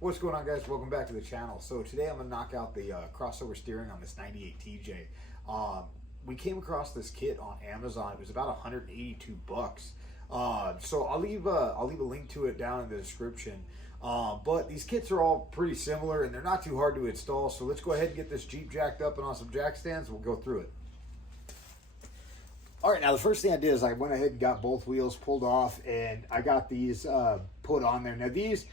What's going on, guys? Welcome back to the channel. So today I'm going to knock out the crossover steering on this 98 TJ. We came across this kit on Amazon. It was about 182 bucks. So I'll leave a link to it down in the description. But these kits are all pretty similar and they're not too hard to install. So let's go ahead and get this Jeep jacked up and on some jack stands. We'll go through it. All right, now the first thing I did is I went ahead and got both wheels pulled off, and I got these put on there. Now these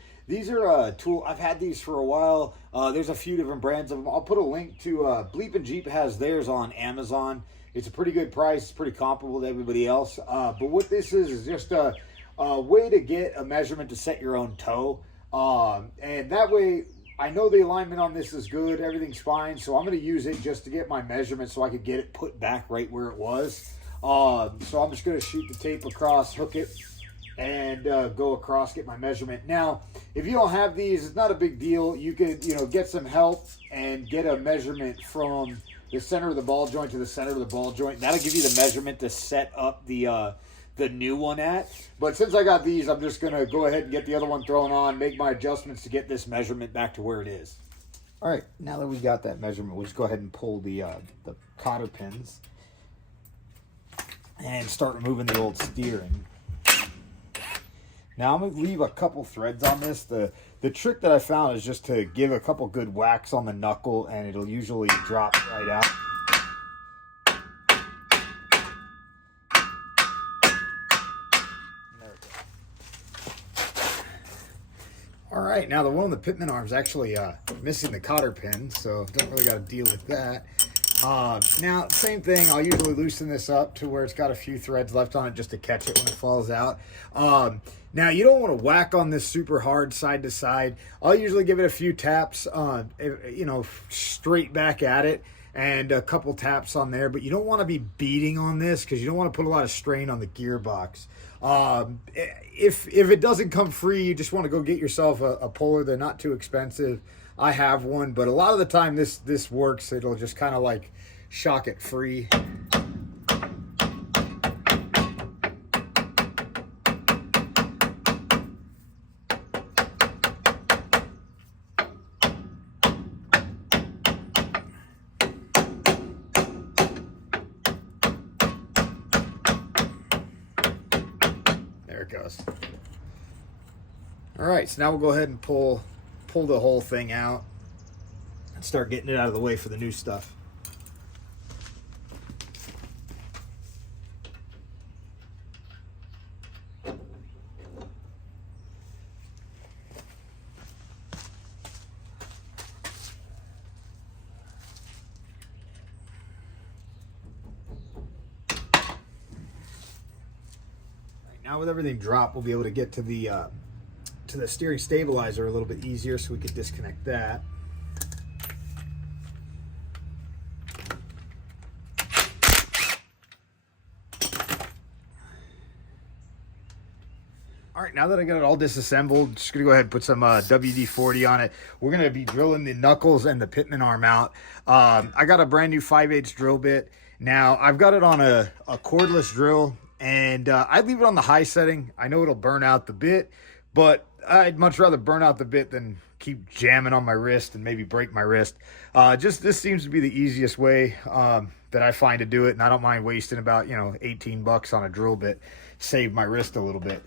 are tool. I've had these for a while. There's a few different brands of them. I'll put a link to Bleep and Jeep has theirs on Amazon. It's a pretty good price. It's pretty comparable to everybody else. But what this is just a way to get a measurement to set your own toe, and that way I know the alignment on this is good. Everything's fine. So I'm going to use it just to get my measurement so I could get it put back right where it was. So I'm just going to shoot the tape across, hook it, and go across, get my measurement. Now, if you don't have these, it's not a big deal. You could, get some help and get a measurement from the center of the ball joint to the center of the ball joint. That'll give you the measurement to set up the new one at. But since I got these, I'm just going to go ahead and get the other one thrown on, make my adjustments to get this measurement back to where it is. All right, now that we got that measurement, we'll just go ahead and pull the cotter pins and start removing the old steering. Now I'm going to leave a couple threads on this. The trick that I found is just to give a couple good whacks on the knuckle and it'll usually drop right out. There we go. All right, now the one on the pitman arm is actually missing the cotter pin, so don't really got to deal with that. Now, same thing, I'll usually loosen this up to where it's got a few threads left on it just to catch it when it falls out. Now, you don't want to whack on this super hard side to side. I'll usually give it a few taps, straight back at it and a couple taps on there, but you don't want to be beating on this because you don't want to put a lot of strain on the gearbox. If it doesn't come free, you just want to go get yourself a puller. They're not too expensive. I have one, but a lot of the time this works. It'll just kind of like shock it free. There it goes. All right, so now we'll go ahead and pull the whole thing out and start getting it out of the way for the new stuff. Now with everything dropped, we'll be able to get to the steering stabilizer a little bit easier, so we could disconnect that. All right, now that I got it all disassembled, just gonna go ahead and put some WD-40 on it. We're gonna be drilling the knuckles and the pitman arm out. I got a brand new 5/8 drill bit. Now I've got it on a cordless drill, and I leave it on the high setting. I know it'll burn out the bit, but I'd much rather burn out the bit than keep jamming on my wrist and maybe break my wrist. This seems to be the easiest way that I find to do it, and I don't mind wasting about 18 bucks on a drill bit. Save my wrist a little bit.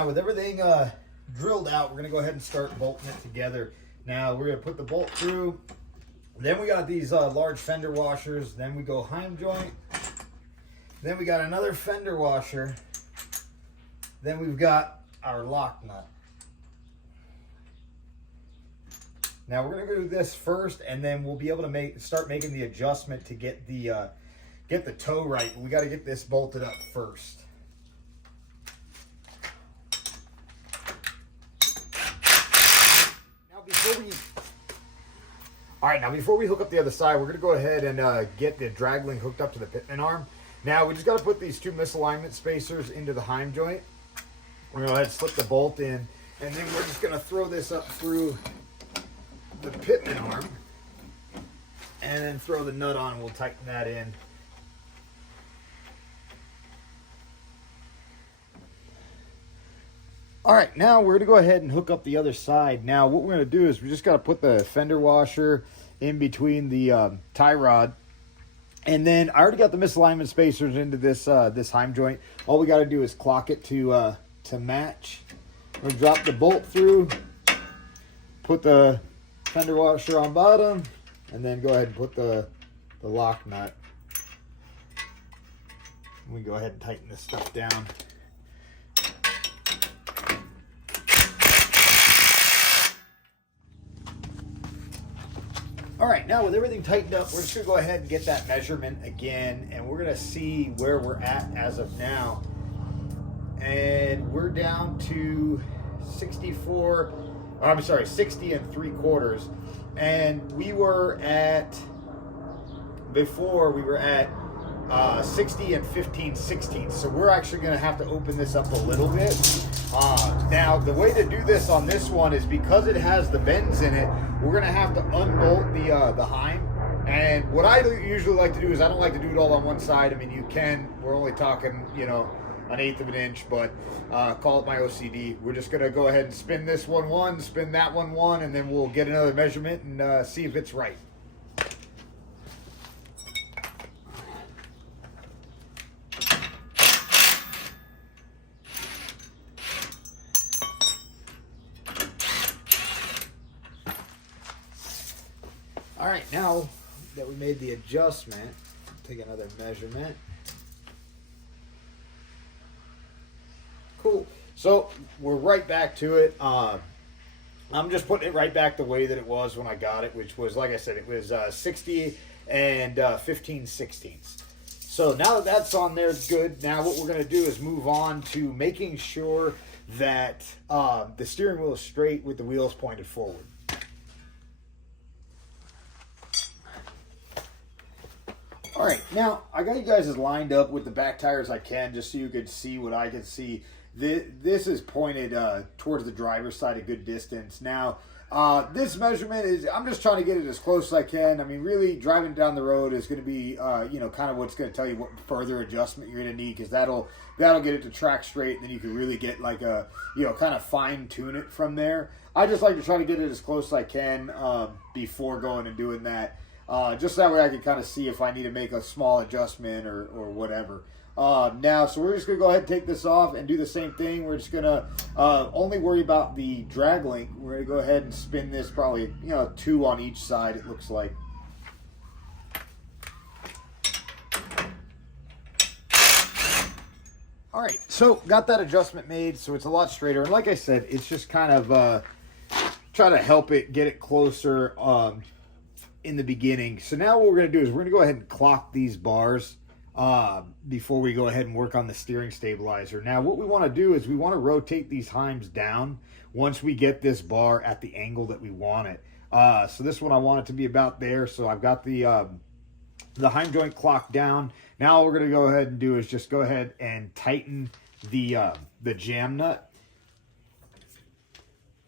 now with everything drilled out, we're going to go ahead and start bolting it together. Now we're going to put the bolt through. Then we got these large fender washers. Then we go heim joint. Then we got another fender washer. Then we've got our lock nut. Now we're going to do this first, and then we'll be able to start making the adjustment to get the toe right. But we got to get this bolted up first. Now before we hook up the other side, we're going to go ahead and get the drag link hooked up to the pitman arm. Now we just got to put these two misalignment spacers into the heim joint. We're going to go ahead and slip the bolt in, and then we're just going to throw this up through the pitman arm, and then throw the nut on, and we'll tighten that in. All right, now we're going to go ahead and hook up the other side. Now what we're going to do is we just got to put the fender washer in between the tie rod. And then I already got the misalignment spacers into this this heim joint. All we got to do is clock it to match. We're going to drop the bolt through, put the fender washer on bottom, and then go ahead and put the lock nut. We go ahead and tighten this stuff down. All right, now with everything tightened up, we're just gonna go ahead and get that measurement again, and we're gonna see where we're at as of now. And we're down to 60 3/4. And we were at, before we were at 60 15/16. So we're actually gonna have to open this up a little bit. Now the way to do this on this one is because it has the bends in it, we're gonna have to unbolt the heim. And what I usually like to do is I don't like to do it all on one side. I mean, you can, we're only talking, you know, 1/8 of an inch, but call it my OCD. We're just gonna go ahead and spin this one, spin that one, and then we'll get another measurement and see if it's right. All right, now that we made the adjustment, take another measurement. Cool. So we're right back to it. I'm just putting it right back the way that it was when I got it, which was, like I said, it was 60 and 15/16. So now that that's on there, it's good. Now what we're going to do is move on to making sure that the steering wheel is straight with the wheels pointed forward. All right, now I got you guys as lined up with the back tire as I can, just so you could see what I can see. This is pointed towards the driver's side a good distance. Now, this measurement is, I'm just trying to get it as close as I can. I mean, really driving down the road is going to be, you know, kind of what's going to tell you what further adjustment you're going to need, because that'll get it to track straight, and then you can really get like a, you know, kind of fine tune it from there. I just like to try to get it as close as I can before going and doing that. Just that way I can kind of see if I need to make a small adjustment or whatever. Now, so we're just going to go ahead and take this off and do the same thing. We're just going to only worry about the drag link. We're going to go ahead and spin this probably, you know, 2 on each side, it looks like. All right, so got that adjustment made, so it's a lot straighter. And like I said, it's just kind of try to help it get it closer in the beginning. So now what we're going to do is we're going to go ahead and clock these bars before we go ahead and work on the steering stabilizer. Now what we want to do is we want to rotate these heims down once we get this bar at the angle that we want it. So this one I want it to be about there. So I've got the heim joint clocked down. Now all we're going to go ahead and do is just go ahead and tighten the jam nut.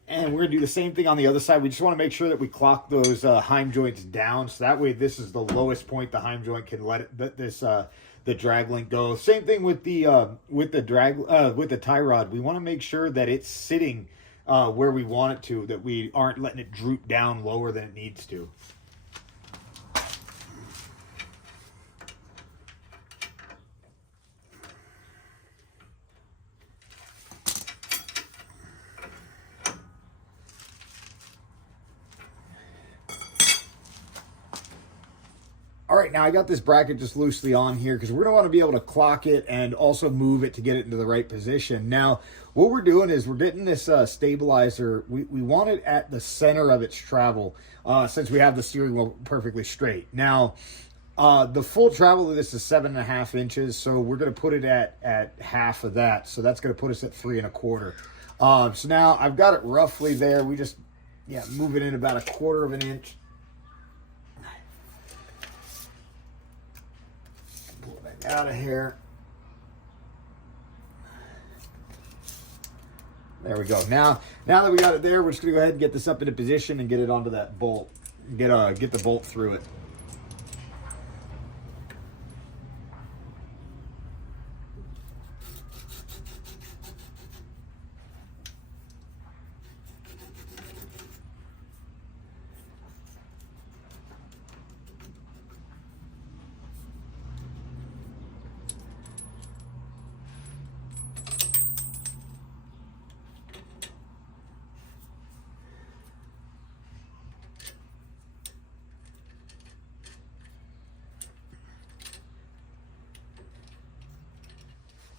And we're going to do the same thing on the other side. We just want to make sure that we clock those heim joints down, so that way this is the lowest point the heim joint can let the drag link go. Same thing with the tie rod. We want to make sure that it's sitting where we want it to, that we aren't letting it droop down lower than it needs to. All right, now I got this bracket just loosely on here because we're going to want to be able to clock it and also move it to get it into the right position. Now, what we're doing is we're getting this stabilizer. We want it at the center of its travel since we have the steering wheel perfectly straight. Now, the full travel of this is 7.5 inches, so we're going to put it at half of that. So that's going to put us at 3 1/4. So now I've got it roughly there. We just move it in about 1/4 of an inch. Pull it back out of here. There we go. Now that we got it there, we're just gonna go ahead and get this up into position and get it onto that bolt. Get the bolt through it.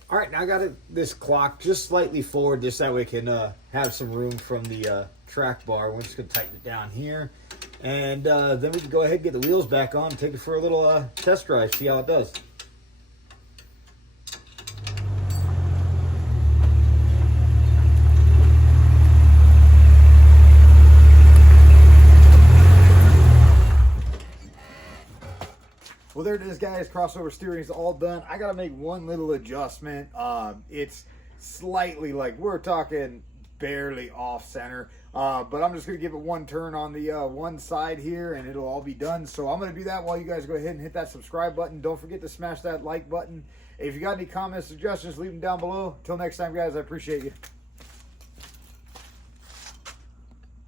All right, now I got this clock just slightly forward, just that we can have some room from the track bar. We're just going to tighten it down here. And then we can go ahead and get the wheels back on, take it for a little test drive, see how it does. Well, there it is, guys. Crossover steering is all done. I got to make one little adjustment. It's slightly, like, we're talking barely off center. But I'm just going to give it one turn on the one side here, and it'll all be done. So I'm going to do that while you guys go ahead and hit that subscribe button. Don't forget to smash that like button. If you got any comments, suggestions, leave them down below. Till next time, guys, I appreciate you.